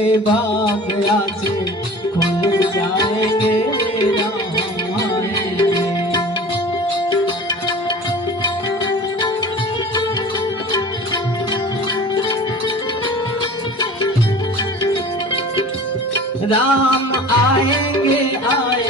भाग आज खुल जाएंगे राम आएंगे राम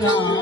Nana.